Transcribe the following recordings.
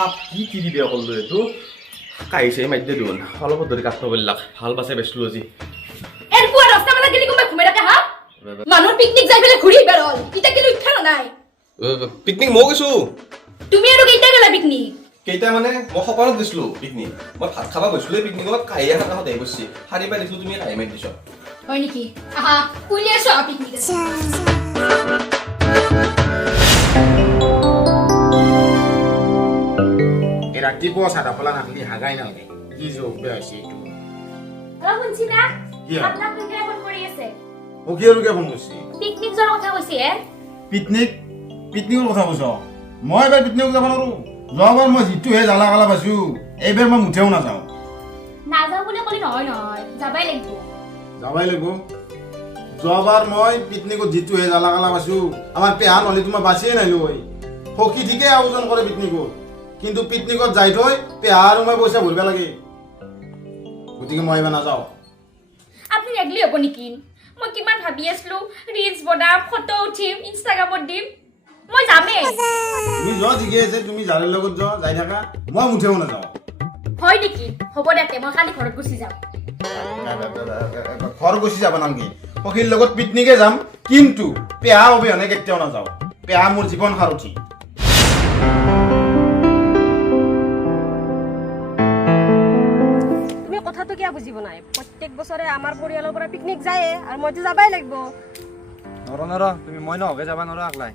বাপ কি দিবে করলো এতো কাইছে মাইতে দুন অলপ ধরে কাটতে বললাক ভাল বাসে বেসলো আজি এর পুয়া রাস্তা মানে গেলি কোমে ঘুমে রাখা হা মানুষ পিকনিক যাই ফেলে ঘুরি বেরল ইটা কি লইঠা নাই পিকনিক মই গৈছো তুমি আৰু কেইটা গেলা পিকনিক কেইটা মানে মই সপনত গৈছিলো পিকনিক মই ভাত খাবা গৈছিলো পিকনিকত কাইয়া খাতা হতে গৈছি হাৰি পাই দিছো তুমি কাই মাই দিছ হয় নেকি আহা কুলি আছো পিকনিক ৰাতিপুৱা চাদা ফলা নাখলি হাগাই নালাগে কি যোগ বেয়া হৈছে এইটো অ শুনছি না কি আপোনাক কোনে ফোন কৰি আছে ও কি আৰু কে ফোন কৰিছি পিকনিক যোৱাৰ কথা কৈছে পিকনিকৰ কথা কৈছ মই এবাৰ পিকনিক যাব নোৱাৰো যোৱাবাৰ মই যিটোহে জ্বালা কালা পাইছো এইবাৰ মই মুঠেও নাযাওঁ নাযাওঁ বুলি ক'লে নহয় নহয় যাবাই লাগিব যোৱাবাৰ মই পিকনিকত যিটোহে জ্বালা কালা পাইছো আমাৰ পেহা নহ'লে তোমাৰ বাচিয়ে নাহিলো হয় সখী ঠিকে আয়োজন কৰে পিকনিকত কিন্তু পিকনিকত যাই থৈ পেহা আৰু মই পইচা ভৰিব লাগে গতিকে মই এবাৰ নাযাওঁ আপুনি ৰেগলি হ'ব নেকি মই কিমান ভাবি আছিলো ৰিলছ বনাম ফটো উঠিম ইনষ্টাগ্ৰামত দিম মই যামেই তুমি যোৱা ঠিকে আছে তুমি যাৰ লগত যোৱা যাই থাকা মই মুঠেও নাযাওঁ হয় নেকি হ'ব দে মই খালি ঘৰত গুচি যাম ঘৰ গুচি যাবা নালগে সখীৰ লগত পিকনিকে যাম কিন্তু পেহা অবিহনে কেতিয়াও নাযাওঁ পেহা মোৰ জীৱন সাৰথি তুমি কথাটো কিয় বুজিব নাই প্ৰত্যেক বছৰে আমাৰ পৰিয়ালৰ পৰা পিকনিক যায় আৰু মইতো যাবাই লাগিব নৰ তুমি মই নহকে যাবা নৰ আকলাই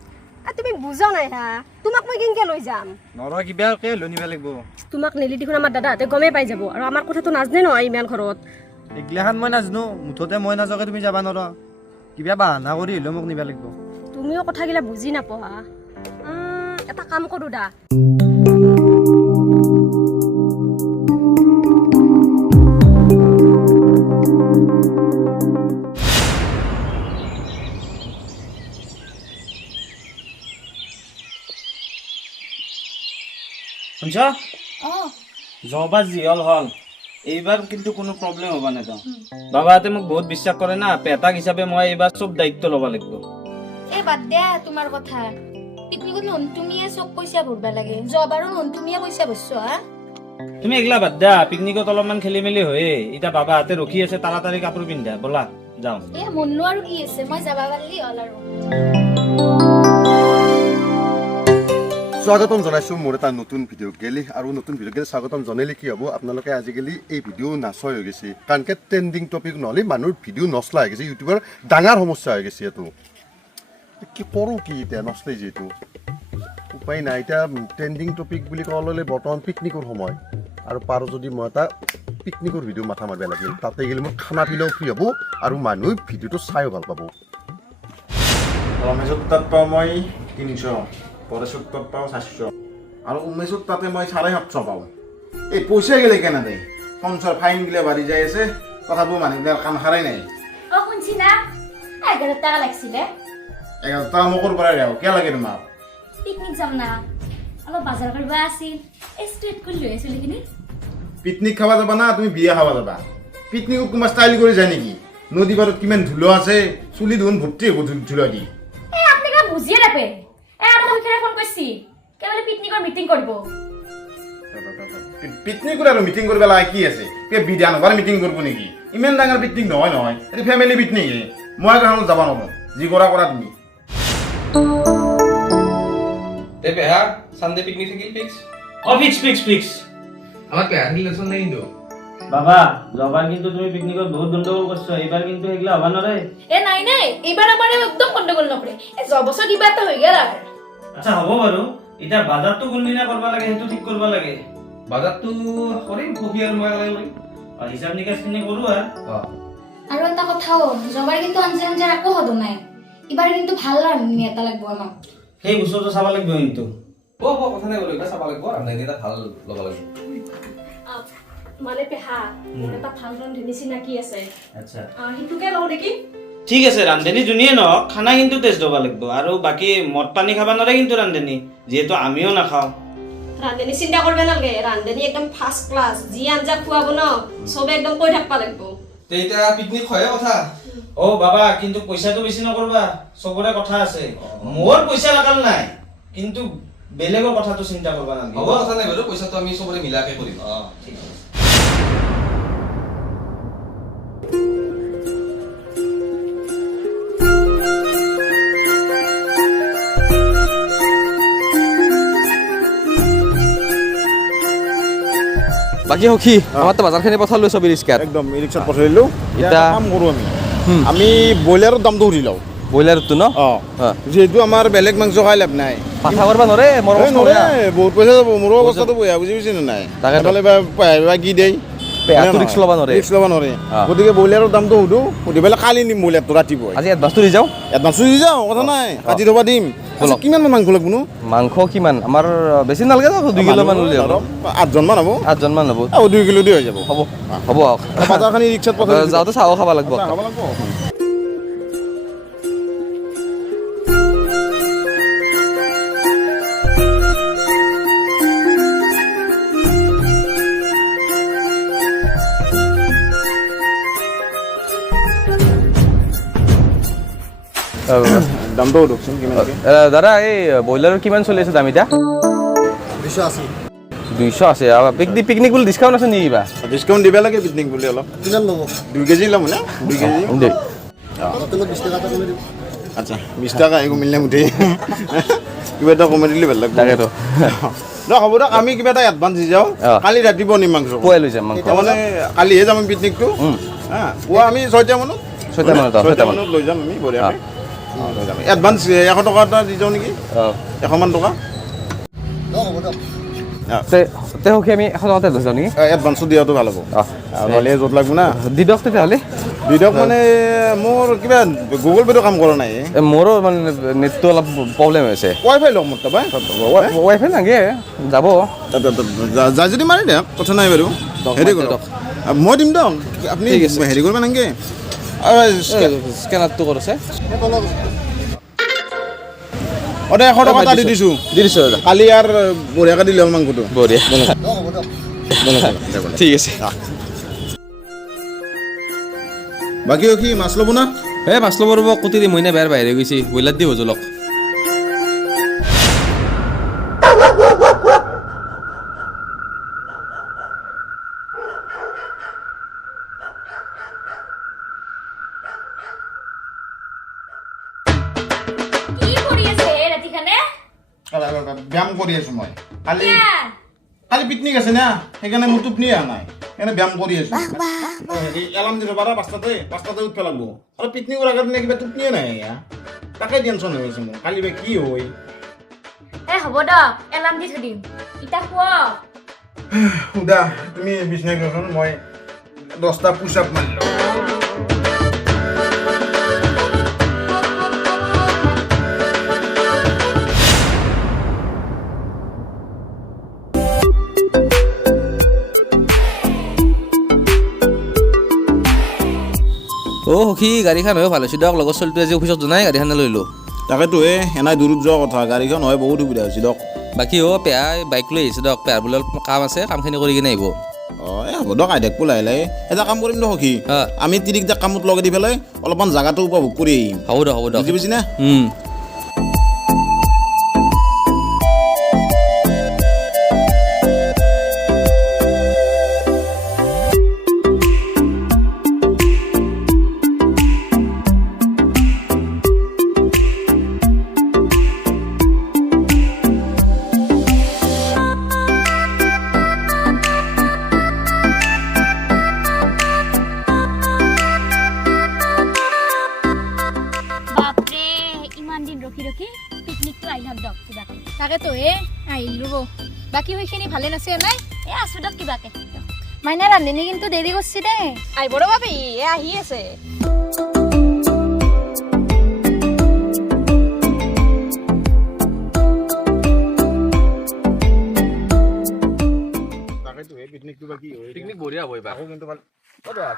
আৰু তুমি বুজা নাই হা তোমাক মই কেনেকে লৈ যাম নৰ কিবাকে লৈ নিব লাগিব তোমাক নিলি দেখোন আমাৰ দাদাহঁতে গমেই পাই যাব আৰু আমাৰ কথাটো নাজনে নহয় ইমান ঘৰত এইগিলাখান মই নাজানো মুঠতে মই নাযাকে তুমি যাবা নৰ কিবা বাহানা কৰি হ'লেও মোক নিব লাগিব তুমিও কথাগিলা বুজি নাপোৱা এটা কাম কৰো দা শুনছ যোৱাবাৰ যি হল এইবাৰ কিন্তু কোনো প্ৰব্লেম হ'ব নাযাওঁ বাবাহঁতে মোক বহুত বিশ্বাস কৰে না পেটাক হিচাপে মই এইবাৰ চব দায়িত্ব ল'ব লাগিব এ বাদ দিয়া তোমাৰ কথা পিকনিকত নহন তুমিয়ে চব পইচা ভৰবা লাগে যোৱাবাৰো নহন তুমিয়ে পইচা ভৰছো হা তুমি এগলা বাদ দিয়া পিকনিকত অলপমান খেলি মেলি হয়ে এতিয়া বাবাহঁতে ৰখি আছে তাড়াতাড়ি কাপোৰ পিন্ধা ব'লা যাওঁ এ মননো আৰু কি আছে মই যাবা পাৰিলি হ'ল আৰু স্বাগতম জনাইছো মোৰ এটা নতুন ভিডিঅ' গেলি আৰু নতুন ভিডিঅ' গেলি স্বাগতম জনালে কি হ'ব আপোনালোকে আজিকালি এই ভিডিঅ' নাচয় হৈ গৈছে কাৰণ কি ট্ৰেণ্ডিং টপিক নহ'লে মানুহৰ ভিডিঅ' নচলা হৈ গৈছে ইউটিউবৰ ডাঙৰ সমস্যা হৈ গৈছে এইটো কি কৰোঁ কি এতিয়া নচলে যিহেতু উপায় নাই এতিয়া ট্ৰেণ্ডিং টপিক বুলি ক'ব ল'লে বৰ্তমান পিকনিকৰ সময় আৰু পাৰোঁ যদি মই এটা পিকনিকৰ ভিডিঅ' মাথা মাৰিব লাগিল তাতে গ'লে মোৰ খানা পিনাও ফ্ৰী হ'ব আৰু মানুহে ভিডিঅ'টো চাইও ভাল পাব ৰমেশত তাত পাওঁ মই 300 পৰেশত তাত পাওঁ 400 আৰু উমেশত তাতে মই 750 পাওঁ এই পইচা গেলে কেনে দেই পঞ্চৰ ফাইন গিলা বাঢ়ি যাই আছে কথাবোৰ মানুহবিলাক কাণ সাৰাই নাই অ শুনছি না 11 টাকা লাগছিলে 11 টাকা মোৰ পৰা যাওঁ কিয় লাগে তোমাক পিকনিক যাম না অলপ বাজাৰ কৰিব আছিল ষ্ট্ৰেট কৰি লৈ আছিল কিনি পিকনিক খাব যাবা না তুমি বিয়া খাব যাবা পিকনিকত কোনোবা ষ্টাইল কৰি যায় নেকি নদী পাৰত কিমান ধুলো আছে চুলি ধুন ভৰ্তি হ'ব ধুলো দি এ আপনি কা বুজিয়ে নাপে এ আৰু মুখেৰে ফোন কৰিছি কেৱল পিকনিকৰ মিটিং কৰিব পিকনিকত আৰু মিটিং কৰিব লাগে কি আছে কিবা বিধান হোৱাৰ মিটিং কৰিব নেকি ইমান ডাঙৰ পিকনিক নহয় নহয় এইটো ফেমিলি পিকনিকহে মই কাৰণত যাব নোৱাৰোঁ যি কৰা কৰা তুমি তে পেহা সানডে পিকনিক থাকিল ফিক্স ফিক্স আমাৰ পেহা থাকিল লেসন নাই কিন্তু বাবা যোৱাবাৰ কিন্তু তুমি পিকনিকত বহুত গণ্ডগোল কৰিছো এইবাৰ কিন্তু এইগিলা হ'ব নোৱাৰে এ নাই এইবাৰ আমাৰ একদম গণ্ডগোল নকৰে এ জবছৰ কিবা এটা হৈ গেল আৰু আচ্ছা হ'ব বাৰু এতিয়া বাজাৰটো কোনদিনা কৰিব লাগে সেইটো ঠিক কৰিব লাগে বাজাৰটো কৰিম কবি আৰ মই লাগি হিচাপ নিকাচখিনি কৰোঁ আৰু এটা কথাও জবাৰ কিন্তু আঞ্জা একো হদ নাই এবাৰ কিন্তু ভাল ৰান্ধনি এটা লাগব আমাক সেই বস্তুটো চাব লাগিব কিন্তু ও কথা নাই বলে এটা চাবা লাগব আর নাই এটা ভাল লবা লাগব মানে পেহা এটা ভাল ৰান্ধনি চিনাকি আছে আচ্ছা সেইটোকে লওঁ নেকি ঠিক আছে ৰান্ধনি যোনিয়ে নহওক খানা কিন্তু টেষ্ট হ'ব লাগিব আৰু বাকী মদ পানী খাব নোৱাৰে কিন্তু ৰান্ধনি যিহেতু আমিও নাখাওঁ ৰান্ধনি চিন্তা কৰিব নালাগে ৰান্ধনি একদম ফাৰ্ষ্ট ক্লাছ যি আঞ্জা খুৱাব ন চবে একদম কৈ থাকিব লাগিব তেইটা পিকনিক হয় কথা ও বাবা কিন্তু পইচাটো বেছি নকৰবা চবৰে কথা আছে মোৰ পইচা লাগাল নাই কিন্তু বেলেগৰ কথাটো চিন্তা কৰিব নালাগে হ'ব কথা নাই বাৰু পইচাটো আমি চবৰে মিলাকে কৰিম ঠিক আছে বাকী সখী আমাৰতো বজাৰখিনি পঠালোঁ চবি ৰিক্সাত একদম ই ৰিক্সাত পঠাই দিলোঁ এতিয়া এটা কাম কৰোঁ আমি ব্ৰইলাৰৰ দামটো সুধি লওঁ ব্ৰইলাৰটো ন অঁ যিহেতু আমাৰ বেলেগ মাংস খাই লাভ নাই পাঠা কৰিব নোৱাৰে মোৰ বহুত পইচা যাব মোৰো অৱস্থাটো বেয়া বুজি পাইছে নে নাই তাকেতো। এফালে কি দেই পেহাটো ৰিক্স ল'ব নোৱাৰে ৰিক্স ল'ব নোৱাৰে অঁ। গতিকে ব্ৰইলাৰৰ দামটো সুধি পেলাই কালি নিম ব্ৰইলাৰটো ৰাতিপুৱাই আজি এডভান্সটো দি যাওঁ এডভান্সটো দি যাওঁ কথা নাই কাটি থবা দিম বলক। কিমান মাংস লাগিব নো মাংস কিমান আমাৰ বেছি নালাগে ন 2 কিলোমান হ'লে হ'ব 8জনমান হ'ব 8জনমান হ'ব 2 কিলো দি হৈ যাব হ'ব হ'ব বজাৰখিনি ৰিক্সাত পঠাই দিম। যাওঁতে চাহ খাব লাগিব খাব লাগিব দামটো সুধকচোন কিমানকৈ দাদা এই ব্ৰইলাৰৰ কিমান চলি আছে দাম এতিয়া 200 আছে আৰু পিকনিক বুলি ডিছকাউণ্ট আছে নেকি কিবা ডিছকাউণ্ট দিব লাগে পিকনিক বুলি অলপ কিমান ল'ব 2 কেজি ল'ম না 2 কেজি দেই আচ্ছা 20 টাকা একো মিলিলে মুঠি কিবা এটা কমাই দিলে ভাল লাগব তাকেতো হ'ব দিয়ক আমি কিবা এটা এডভান্স দি যাওঁ অঁ। কালি ৰাতিপুৱা নিম মাংস পুৱাই লৈ যাম মাংস তাৰমানে কালিহে যাম পিকনিকটো পুৱা আমি 6টা মানত 6টা মানত 6টা মানত লৈ যাম আমি বঢ়িয়াকৈ লৈ যাম এডভান্স 100 টকা এটা দি যাওঁ নেকি 100 মান টকা তে সখী আমি 100 টকাতে লৈ যাওঁ নেকি এডভান্সটো দিয়াটো ভাল হ'ব নহ'লে য'ত লাগব না দি দিয়ক তেতিয়াহ'লে দি দিয়ক মানে মোৰ কিবা গুগল পে'টো কাম কৰা নাই মোৰো মানে নেটটো অলপ প্ৰব্লেম হৈছে ৱাইফাই লওক মোৰ তাৰপৰা ৱাইফাই নাগে যাব যাই যদি মাৰি দিয়ক কথা নাই বাৰু হেৰি কৰক মই দিম দিয়ক আপুনি ঠিক আছে। হেৰি কৰিব নালাগে স্কেনাৰটো কৰিছে 100 টকা এটা দি দিছোঁ দি দিছোঁ দাদা কালি আৰু বঢ়িয়াকৈ দিলে হ'ল মাংসটো বঢ়িয়া ঠিক আছে বাকী কি মাছ ল'ব না এই মাছ ল'ব ৰ'ব কুটিৰি মইনা বেয়াৰ বাহিৰে গৈছে ব্ৰইলাৰ দি ভজলক কি কৰি আছে ৰাতিখানে ব্যায়াম কৰি আছোঁ মই কালি কিয়া? কালি পিকনিক আছে না সেইকাৰণে মোৰ টোপনি অহা নাই সেইকাৰণে ব্যায়াম কৰি আছোঁ হেৰি এলাৰ্ম দিব পাৰা 5টাতে উঠিব লাগিব আৰু পিকনিকৰ আগত কিবা টোপনিয়ে নাই তাকে টেনশ্যন হৈ আছে মোৰ কালি বা কি হয় এ হ'ব দক এলাৰ্ম দি থৈ দিম ইতা শুৱ সুধা তুমি বিছনাত গৈছোন মই 10টা পুশ আপ মাৰিলোঁ সখী গাড়ীখন হয় ভাল হৈছে দিয়ক লগৰ চলিটো আজি অফিচত জনাই গাড়ীখনে লৈ লো তাকেতো এনাই দূৰত যোৱা কথা গাড়ীখন হয় বহুত সুবিধা হৈছে দিয়ক বাকী পেহাই বাইক লৈ আহিছে দিয়ক পেহাৰ বোলে অলপ কাম আছে কামখিনি কৰি কিনে আহিব হ'ব দিয়ক আই দেখো লাহে লাহে এটা কাম কৰিম দিয়ক সখী আমি তিৰিকটা কামত লগাই দি পেলাই অলপমান জাগাটো উপভোগ কৰি আহিম হ'ব দিয়ক বুজি পাইছি না বাপৰে ইমান দিন ৰখি ৰখি পিকনিকটো আহিলাম দক কিবাকে তাকেতো আহিলো ৰ'ব বাকী সেইখিনি ভালে নাছে নাই এ আছো দক কিবাকে মাইনা ৰান্ধনি কিন্তু দেৰি কৰিছে দেই আহিব ৰ'বা পেহী আহি আছে পিকনিক বঢ়িয়া হ'ব এইবাৰ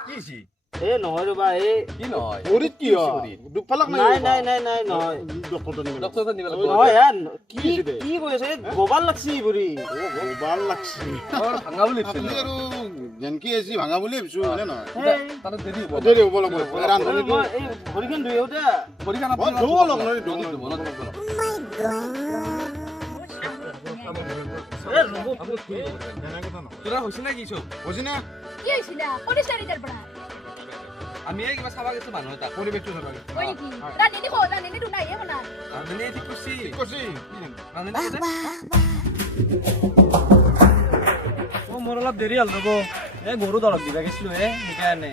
কি এ নহয় ৰ'বা এই কি নহয় ভৰিত কি দুখ পালাক নাই নাই নাই নাই নহয় ডক্টৰ নিব নহয় কি কি কৈ আছে গোবাল লাগছি ভৰি ভাল লাগছে ভাঙা বুলি আপুনি আৰু জেনকি এচি ভাঙা বুলি ভাবিছোঁ হয়নে নহয় তাতে দেৰি হ'ব দেৰি হ'ব লাগিব ৰান্ধনিটো এই ভৰিখন ধুই আহোঁতে পৰীক্ষা ধুব অলপ নহয় তোৰা হৈছে না কি চব বুজি না কি হৈছিলা কলেজ পৰা আমি এই কিবা চাবা গৈছো মানুহ এটা পৰিৱেশটো চাবা হয় নেকি ৰান্ধনি কো ৰান্ধনি তো নাইয়ে বনা মানে ঠিক কৈছি কৈছি অ' মোৰ অলপ দেৰি হ'ল ৰ'ব এই গৰু দৰৱ দিবা গৈছিলোঁ সেইকাৰণে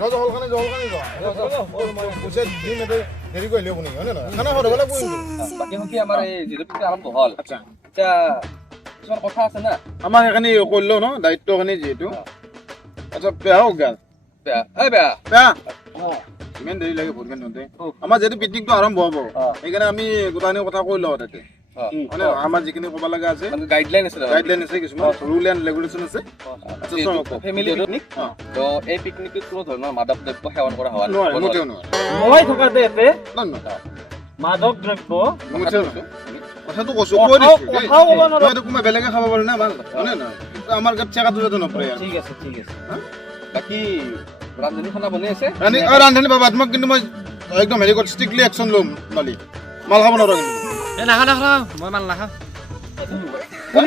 জলখানে পইচা দিম এতে দেৰি কৰিলে আপুনি হয়নে নহয় খানা খাব লাগিব বাকী কি আমাৰ এই যিটো পিছে আৰম্ভ হ'ল আচ্ছা এতিয়া কিছুমান কথা আছে না আমাৰ সেইখিনি কৰিলো ন দায়িত্বখিনি যিহেতু আচ্ছা বেয়া হওক গাল বেয়া এই বেয়া বেয়া ইমান দেৰি লাগে ভোট গানতে আমাৰ যিহেতু পিকনিকটো আৰম্ভ হ'ব সেইকাৰণে আমি গোটাখিনি কথা কৈ লওঁ তাতে মানে আমাৰ যিখিনি ক'ব লগা আছে মানে গাইডলাইন আছে গাইডলাইন আছে কিছুমান ৰুল এণ্ড ৰেগুলেশ্যন আছে আচ্ছা চব ফেমিলি পিকনিক তো এই পিকনিকত কোনো ধৰণৰ মাদক দ্ৰব্য সেৱন কৰা হোৱা নোৱাৰে মোটেও নোৱাৰে মই থকাতে ইয়াতে নহয় মাদক দ্ৰব্য মোটেও নহয় কথাটো কৈছো কৈ দিছো কথাও ক'ব নোৱাৰো। এইটো কোনোবাই বেলেগে খাব পাৰে না ভাল হয়নে নহয় আমাৰ গাত চেকাটো যাতে নপৰে আৰু ঠিক আছে ঠিক আছে বাকী ৰান্ধনী খানা বনাই আছে ৰান্ধনী বাবা তোমাক কিন্তু মই একদম হেৰি কৰি ষ্ট্ৰিক্টলি একশ্যন ল'ম মালিক মাল খাব নোৱাৰো কিন্তু এই নাখাওঁ মই মাল নাখাওঁ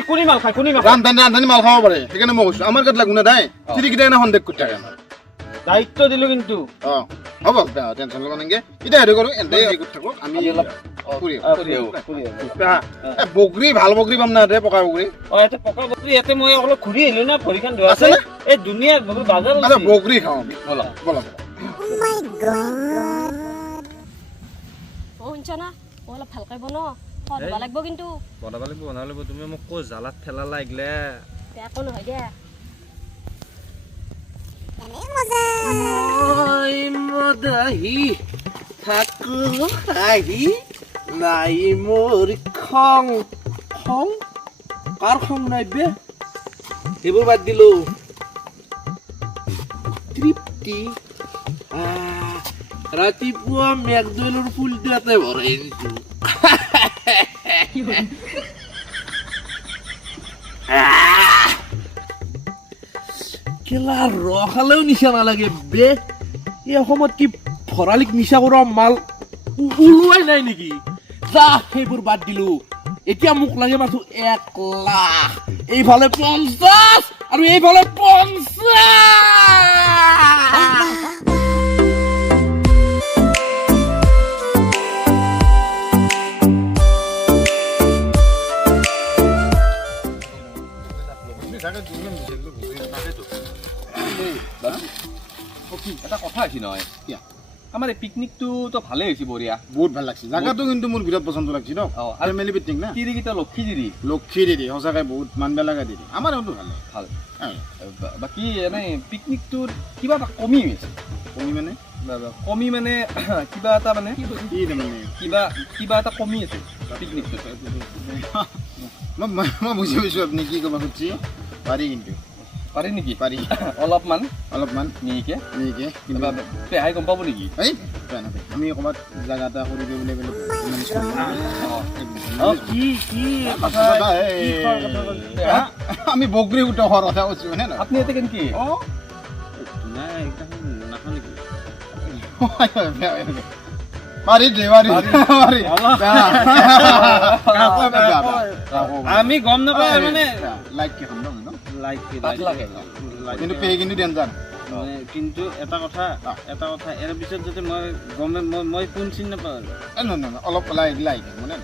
কোনি মাল খায় কোনি মাল ৰান্ধনী মাল খাব পাৰে সেইকাৰণে মই কৈছো আমাৰ গাত লাগু না দাই তিৰিকেইটা এনে সন্দেহ কৰি থাকে দায়িত্ব দিলো কিন্তু অঁ হ'ব বেয়া টেনশ্যন ল'ব নালাগে এতিয়া হেৰি কৰোঁ এনে হেৰি কৰি থাকোঁ আমি অলপ বগৰী ভাল বগৰী পাম না ইয়াতে পকা বগৰী অ ইয়াতে পকা বগৰী ইয়াতে মই অলপ ঘূৰি আহিলো না ভৰিখন ধোৱা আছে আছে না? এই দুনিয়াৰ বগৰী বাজাৰ আচ্ছা বগৰী খাওঁ আমি ব'লা ব'লা শুনছ না অলপ ভালকৈ বন খাব লাগিব কিন্তু বনাব লাগিব তুমি মোক ক'ত জালাত ঠেলালা এইগিলা বেয়াকো নহয় দিয়া মদাহি থাকো আহি নাই মোৰ খং খং কাৰ খং নাই বে সেইবোৰ বাদ দিলো তৃপ্তি ৰাতিপুৱা মেঘদৈলৰ ফুলটো ইয়াতে ভৰাই আনিছো কেলা ৰখালেও নিচা নালাগে বে এই অসমত কি ভৰালিক নিচা কৰা মাল ওলোৱাই নাই নেকি যা সেইবোৰ বাদ দিলো এতিয়া মোক লাগে মাথো 1 লাখ এইফালে 50 আৰু এইফালে 50এটা কথা হৈছে নহয় আমাৰ এই পিকনিকটো ভালেই হৈছে বঢ়িয়া বহুত ভাল লাগছে জাগাটো কিন্তু মোৰ বিৰাট পচন্দ লাগছে ন আৰু ফেমিলি পিকনিক না তিৰিকেইটা লক্ষী দিদি লক্ষী দিদি সঁচাকৈ বহুত মানব লগা দিদি আমাৰ এইটো ভালে ভাল বাকী এনে পিকনিকটোৰ কিবা এটা কমি হৈছে কমি মানে কিবা এটা মানে কি তাৰমানে কিবা এটা কমি আছে পিকনিকটোত মই বুজি পাইছোঁ আপুনি কি ক'ব খুজিছে পাৰি কিন্তু পাৰি নেকি পাৰি অলপমান মিহিকে কিবা পেহাই গম পাব নেকি এই আমি ক'ৰবাত জাগা এটা সৰুকৈ বুলি আমি বগৰী উঠৰ কথা কৈছোঁ হয়নে নহয় আপুনি ইয়াতে কেনেকে অঁ নাই নাখাওঁ নেকি পাৰি দে পাৰি আমি গম নাপাওঁ মানে লাইক কি খাম ন লাইক কিন্তু পেহি কিন্তু ডেঞ্জাৰ কিন্তু এটা কথা ইয়াৰ পিছত যদি মই কোন চিনি নাপাওঁ নহয় অলপ লাইক মানে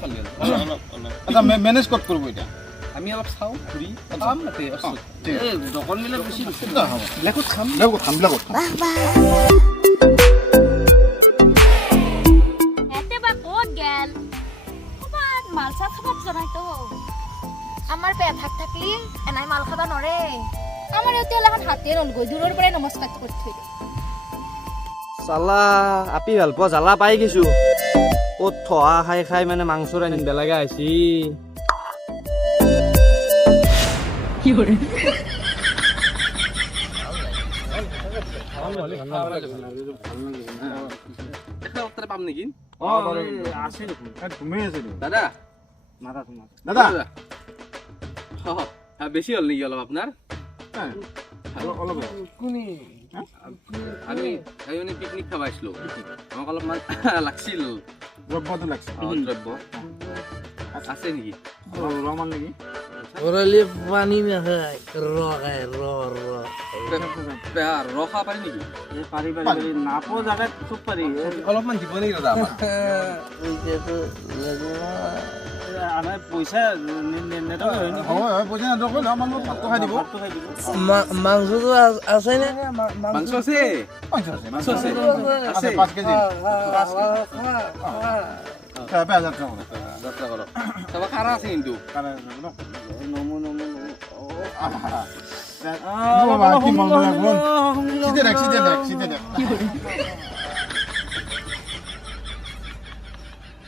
খালি অলপ আচ্ছা মেনেজ ক'ত কৰিব এতিয়া আমি অলপ চাওঁ ঘূৰি পাম তাতে এই দোকানবিলাক বেছি বিলাকত খাম এতে বা ক'ত গেল ক'ৰবাত মাল চাল খাব জনাইতো আমাৰ পেট ভাত থাকলি এনাই মাল খাবা নৰে আমাৰ এতিয়া এখন হাতে নলগৈ দূৰৰ পৰাই নমস্কাৰ কৰি থৈ দিয়ে চালা আপি ভাল পোৱা জ্বালা পাই গৈছো ক'ত থহা খাই মানে মাংস ৰান্ধিব লগা হৈছে পাম নেকি আছে দেখোন ঘুমাই আছে দাদা দাদা বেছি হ'ল নেকি অলপ আপোনাৰ অলপ আমি মানে পিকনিক খাব আহিছিলোঁ আমাক অলপমান লাগছিল দ্ৰব্যটো লাগছে দ্ৰব্য আছে নেকি ৰমান নেকি ভৰালি পানী নাখায় খায় ৰখা পাৰি নেকি পাৰি পাৰি পাৰি নাপো জাগাত চব পাৰি অলপমান দিব নেকি দাদা আমাক? আমাৰ পইচা নেটক হয় নেকি? হয় পইচা নদৰকৈ আমাৰ লগত ভাতটো খাই দিব ভাতটো খাই দিব মাংসটো আছে নে মাংস আছে মাংস আছে আছে 5 কেজি পেঁয়াজ যাত্ৰা কৰে যাত্ৰা কৰক চাবা খাৰা আছে কিন্তু নমো নমো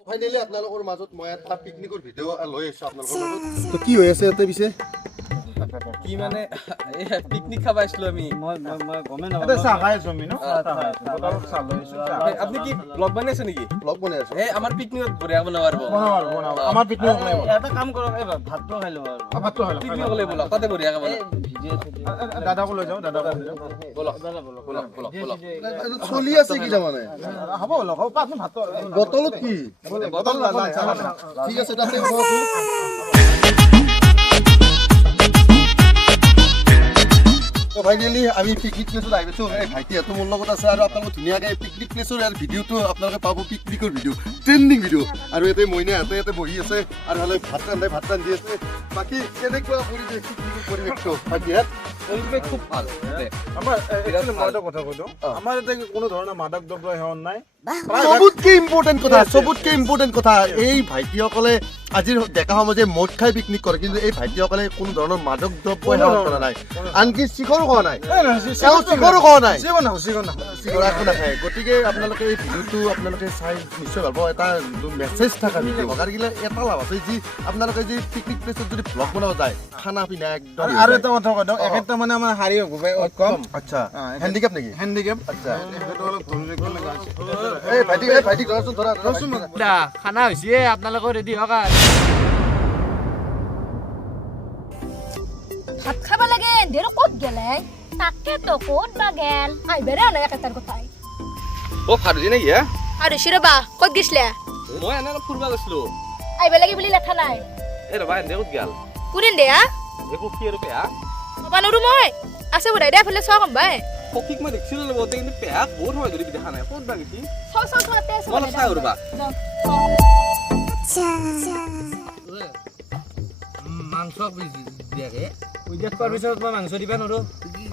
ফাইনেলি আপোনালোকৰ মাজত মই এটা পিকনিকৰ ভিডিঅ' লৈ আহিছোঁ আপোনালোকৰ মাজত তো কি হৈ আছে ইয়াতে পিছে কি মানে পিকনিক খাব আহিছিলো আমি মই গমেই এটা নাপাওঁ চাহ খাই আছো আমি ন বতলত চাহ লৈ আহিছো আপনি কি ব্লগ বনাই আছে নেকি ব্লগ বনাই আছোঁ এই আমাৰ পিকনিকত বঢ়িয়া বনাব পাৰিব বনাব আমাৰ পিকনিক এটা কাম কৰক এই ভাতটো খাই লওঁ আৰু ভাতটো হয় পিকনিক হ'লে বলক তাতে বঢ়িয়াকে বনাব দাদাকো লৈ যাওঁ দাদাকো লৈ যাওঁ বলক বলক বলক বলক চলি আছে কি তাৰমানে হ'ব লগ হ'ব পাঁচ ভাতটো বটলত কি বটল ঠিক আছে তাতে খোৱাটো তো ফাইনেলি আমি পিকনিক প্লেচত আহি পাইছোঁ এই ভাইটিহঁতো মোৰ লগত আছে আৰু আপোনালোকে ধুনীয়াকৈ পিকনিক প্লেচৰ ইয়াৰ ভিডিঅ'টো আপোনালোকে পাব পিকনিকৰ ভিডিঅ' ট্ৰেণ্ডিং ভিডিঅ' আৰু ইয়াতে মইনাহঁতে ইয়াতে বহি আছে আৰু হ'লে ভাত ৰান্ধি আছে বাকী কেনেকুৱা পৰিৱেশ পিকনিকৰ পৰিৱেশটো ভাইটিহঁত পৰিৱেশ খুব ভাল আমাৰ মই এটা কথা কৈ দিওঁ আমাৰ ইয়াতে কোনো ধৰণৰ মাদক দ্ৰব্য সেৱন নাই চবতকে ইম্পৰ্টেণ্ট কথা এই ভাইটিসকলে আজিৰ ডেকা সমাজে মদ খাই পিকনিক কৰে কিন্তু এই ভাইটিসকলে কোনো ধৰণৰ মাদক দ্ৰব্য সেৱন কৰা নাই আনকি চিখৰো খোৱা নাই চিখৰো খোৱা নাই চিখৰ একো নাখায় গতিকে আপোনালোকে এই ভিডিঅ'টো আপোনালোকে চাই নিশ্চয় ভাল পাব এটা মেছেজ থকা ভিডিঅ' আৰু এইগিলা এটা লাভ আছে যি আপোনালোকে যি পিকনিক প্লেচত যদি ব্লগ বনাব যায় খানা পিনা একদম আৰু এটা কথা কৈ দিওঁ একেটা মানে আমাৰ শাৰী কম আচ্ছা হেণ্ডিকেপ নেকি হেণ্ডিকেপ আচ্ছা সেইটো অলপ ধৰি এই ভাইটিক ধৰাচোন ধৰা খানা হৈছে আপোনালোকৰ ৰেডি হওক ভাত খাব লাগে দেৰ ক'ত গেলে তাকেতো ক'ত বা গেল আহিবাৰে নাই একেটাৰ কথাই অ ফাৰুজি নেকি হা আৰু ৰবা ক'ত গৈছিলে মই এনে অলপ ফুৰিব গৈছিলো আহিব লাগে বুলি লেঠা নাই এই ৰবা এনে ক'ত গেল কোন দে একো কি আৰু পেহা ক'বা নোৱাৰো মই আছে বোধ দে ফালে চোৱা কম বাই সখীক মই দেখিছিলো লগতে কিন্তু পেহা বহুত সময় ধৰি দেখা নাই ক'ত বা গৈছি চাওঁতে আছে অলপ চাই ৰবা মাংস দিয়াকে উইদাত খোৱাৰ পিছত মই মাংস দিবা নোৱাৰো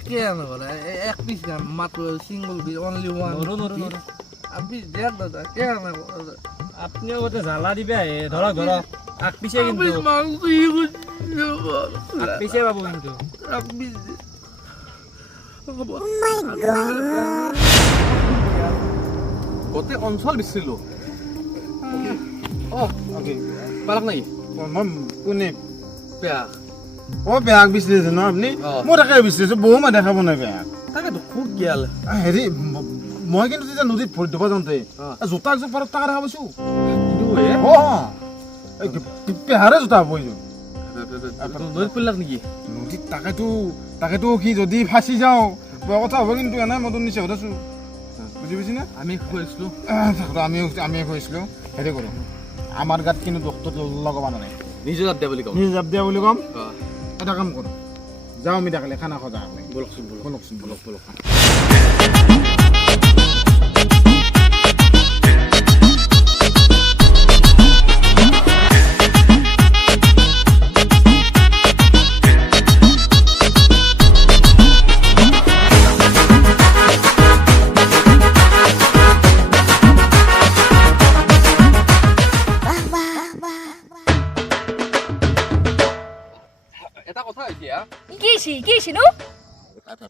কি নহ'লে এক পিচ মাত্ৰ চিংগল পিচ অনলি ওৱান নোৱাৰো আপনি দিয়াক দাদা কি আপনিও গোটে জ্বালা দিবে ধৰক আগ পিছে কিন্তু আগ পিছে পাব কিন্তু গোটেই অঞ্চল বিচিলো পালক নেকি কোনে পেহা বেয়াক বিচাৰিছে ন আপুনি মই তাকে বিচাৰিছো বহু মানুহ দেখাব নাই বেয়াক তাকেতো খুব গেল হেৰি মই কিন্তু তেতিয়া নদীত ভৰি ধুব যাওঁতে জোতা একযোৰ পাৰত টাকা দেখা পাইছো পেহাৰে জোতা পাইছো নদীত পৰিলাক নেকি নদীত তাকেতো সি যদি ফাঁচি যাওঁ বেয়া কথা হ'ব কিন্তু এনে মদন নিচে সুধাইছো বুজি পাইছিনে আমি কৈছিলো আমি কৈছিলো হেৰি কৰোঁ আমাৰ গাত কিন্তু দোষটো লগাব নাই নিজে জাপ দিয়া বুলি কওঁ নিজে জাপ দিয়া বুলি ক'ম এটা কাম কৰোঁ যাওঁ আমি দেখালে খানা খোৱা যাওঁ বলকচোন বলক এটা কথা হৈছে কি নো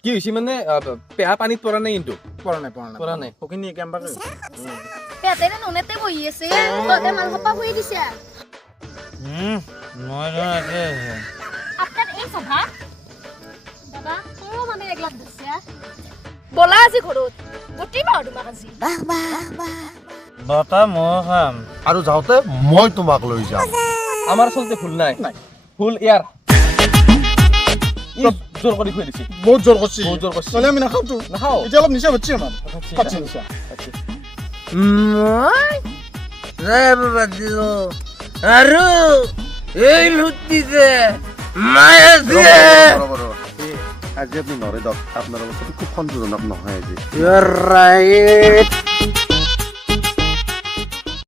কি হৈছে মানে পেহা পানীত পৰা নাই কিন্তু পৰা নাই সখিনি কেম্পা পেটে নুনেতে বহি আছে ততে মাল খপা শুই দিছে আপনার এই সভা দাদা ও মানে একলাখ দিছে বলা আজি ঘৰত গুটি মাৰ তোমাক আজি বতা মই খাম আৰু যাওঁতে মই তোমাক লৈ যাম আমাৰ আচলতে ভুল নাই ভুল ইয়াৰ জোৰ কৰি খুৱাই দিছে বহুত জোৰ করছি নহ'লে আমি নাখাওতো নাখাওঁ এতিয়া অলপ নিচা হচ্ছে আমার আৰু এই লুটিছে আজি আপনি নৰে দক আপনাৰ অবস্থাটা খুব সন্তোষজনক নহয় আজি You're right.